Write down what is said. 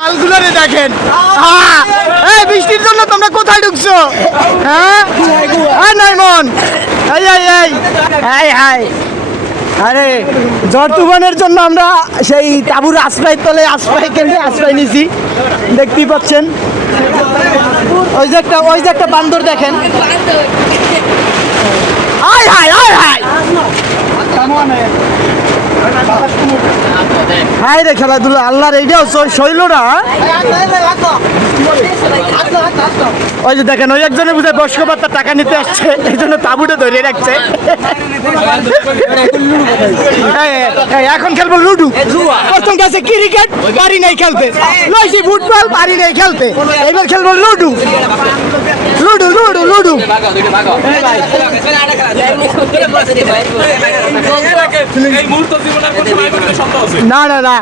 মালগুলোরে দেখেন। এই বৃষ্টির জন্য তোমরা কোথায় ঢুকছো? হ্যাঁ নাইমন, এই এই এই এই হাই। আরে ঝড় তুফানের জন্য আমরা সেই তাঁবুর আশ্রয় তলে আশ্রয় কেন্দ্রে আশ্রয় নিছি, দেখতেই পাচ্ছেন। ওই যে একটা বান্দর দেখেন। আয় হায় আয় হায়, হায় রে খেলাধুলা, আল্লাহর এইটাও শৈল না। ওই যে দেখেন, ওই একজনের বুঝে বয়স্ক ভাতার টাকা নিতে আসছে, এই জন্য তাঁবুটা ধরে রাখছে। এখন খেলবো লুডু। প্রথম কাছে ক্রিকেট পারি নাই খেলতে, লইছি ফুটবল পারি নাই খেলতে, এবার খেলবো লুডু। Ludo ludo ludo. না না না,